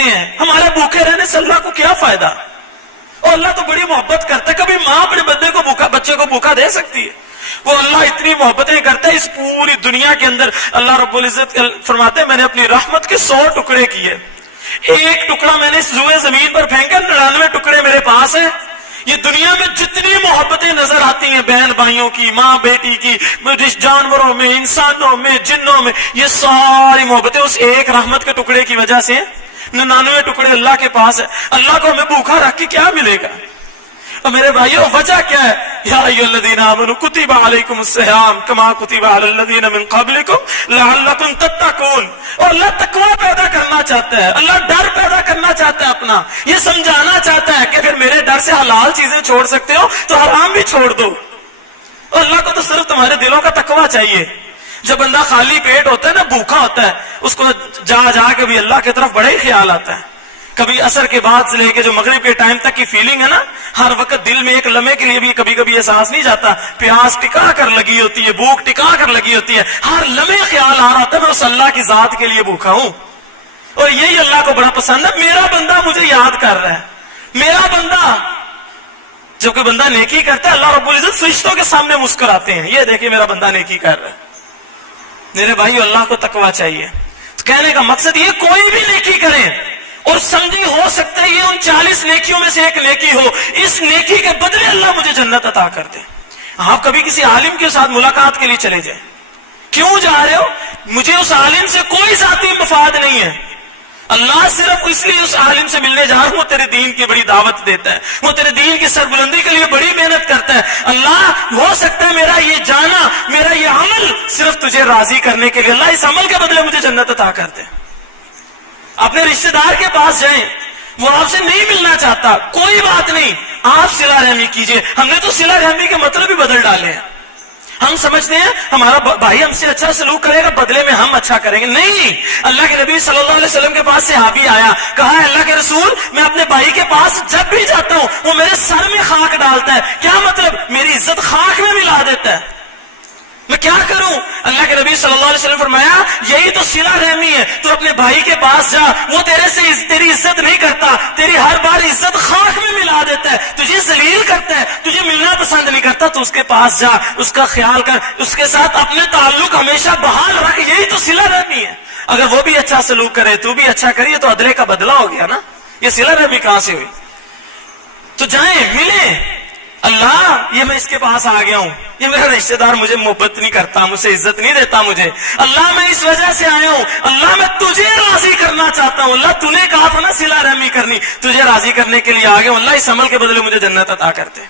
ہوتے ہیں, ہمارے بھوکے رہنے سے اللہ کو کیا فائدہ؟ اور اللہ تو بڑی محبت کرتا ہے. کبھی ماں اپنے بچے کو بھوکا دے سکتی ہے؟ وہ اللہ اتنی محبتیں کرتا ہے. اس پوری دنیا کے اندر اللہ رب العزت فرماتے ہیں میں نے اپنی رحمت کے 100 ٹکڑے کیے, ایک ٹکڑا میں نے روئے زمین پر پھینکا, 99 ٹکڑے میرے پاس ہیں. یہ دنیا میں جتنی محبتیں نظر آتی ہیں بہن بھائیوں کی, ماں بیٹی کی, جانوروں میں, انسانوں میں, جنوں میں, یہ ساری محبتیں اس ایک رحمت کے ٹکڑے کی وجہ سے ہیں. 99 ٹکڑے اللہ کے پاس ہے. اللہ کو ہمیں بھوکا رکھ کے کیا ملے گا؟ اور میرے بھائیو وجہ کیا ہے؟ یا ایھا الذین آمنوا کتب علیکم الصیام کما کتب علی الذین من قبلکم لعلکم تتقون. اور اللہ تقوی پیدا کرنا چاہتا ہے, اللہ ڈر پیدا کرنا چاہتا ہے اپنا. یہ سمجھانا چاہتا ہے کہ اگر میرے ڈر سے حلال چیزیں چھوڑ سکتے ہو تو حرام بھی چھوڑ دو. اور اللہ کو تو صرف تمہارے دلوں کا تقوی چاہیے. جب بندہ خالی پیٹ ہوتا ہے نا, بھوکا ہوتا ہے, اس کو جا کے بھی اللہ کی طرف بڑا ہی خیال آتا ہے. کبھی عصر کے بعد سے لے کے جو مغرب کے ٹائم تک کی فیلنگ ہے نا, ہر وقت دل میں ایک لمحے کے لیے بھی کبھی کبھی احساس نہیں جاتا. پیاس ٹکا کر لگی ہوتی ہے, بھوک ٹکا کر لگی ہوتی ہے, ہر لمحے خیال آ رہا ہوتا ہے میں اس اللہ کی ذات کے لیے بھوکا ہوں. اور یہی اللہ کو بڑا پسند ہے, میرا بندہ مجھے یاد کر رہا ہے. میرا بندہ, جو کہ بندہ نیکی کرتا ہے اللہ رب العزت فرشتوں کے سامنے مسکراتے ہیں, یہ دیکھیں میرا بندہ نیکی کر رہا ہے. میرے بھائی اللہ کو تقوی چاہیے. تو کہنے کا مقصد یہ کوئی بھی نیکی کریں اور سمجھی ہو سکتا ہے یہ ان 40 نیکیوں میں سے ایک نیکی ہو, اس نیکی کے بدلے اللہ مجھے جنت عطا کر دے. آپ کبھی کسی عالم کے ساتھ ملاقات کے لیے چلے جائیں, کیوں جا رہے ہو؟ مجھے اس عالم سے کوئی ذاتی مفاد نہیں ہے, اللہ صرف اس لیے اس عالم سے ملنے جا رہا ہوں, وہ تیرے دین کی بڑی دعوت دیتا ہے, وہ تیرے دین کی سربلندی کے لیے بڑی محنت کرتا ہے. اللہ ہو سکتا ہے میرا یہ جانا, میرا یہ عمل صرف تجھے راضی کرنے کے لیے, اللہ اس عمل کے بدلے مجھے جنت عطا کر دے. اپنے رشتہ دار کے پاس جائیں, وہ آپ سے نہیں ملنا چاہتا, کوئی بات نہیں, آپ صلہ رحمی کیجئے. ہم نے تو صلہ رحمی کے مطلب ہی بدل ڈالے ہیں. ہم سمجھتے ہیں ہمارا بھائی ہم سے اچھا سلوک کرے گا, بدلے میں ہم اچھا کریں گے. نہیں, اللہ کے نبی صلی اللہ علیہ وسلم کے پاس صحابی آیا, کہا ہے اللہ کے رسول میں اپنے بھائی کے پاس جب بھی جاتا ہوں وہ میرے سر میں خاک ڈالتا ہے. کیا مطلب؟ میری عزت خاک میں ملا دیتا ہے, میں کیا کروں؟ اللہ کے نبی صلی اللہ علیہ وسلم فرمایا یہی تو صلہ رحمی ہے. تو اپنے بھائی کے پاس جا, وہ تیری عزت نہیں کرتا, تیری ہر بار عزت خاک میں ملا دیتا ہے, تجھے ذلیل کرتا ہے, تجھے ملنا پسند نہیں کرتا, تو اس کے پاس جا, اس کا خیال کر, اس کے ساتھ اپنے تعلق ہمیشہ بحال رکھ. یہی تو صلہ رحمی ہے. اگر وہ بھی اچھا سلوک کرے, تو بھی اچھا کریے, تو عدلے کا بدلہ ہو گیا نا. یہ صلہ رحمی کہاں سے ہوئی؟ تو جائیں, ملیں. اللہ یہ میں اس کے پاس آ گیا ہوں, یہ میرا رشتہ دار مجھے محبت نہیں کرتا, مجھ سے عزت نہیں دیتا مجھے, اللہ میں اس وجہ سے آیا ہوں, اللہ میں تجھے راضی کرنا چاہتا ہوں. اللہ تو نے کہا تھا نا صلہ رحمی کرنی, تجھے راضی کرنے کے لیے آ گیا ہوں. اللہ اس عمل کے بدلے مجھے جنت عطا کرتے.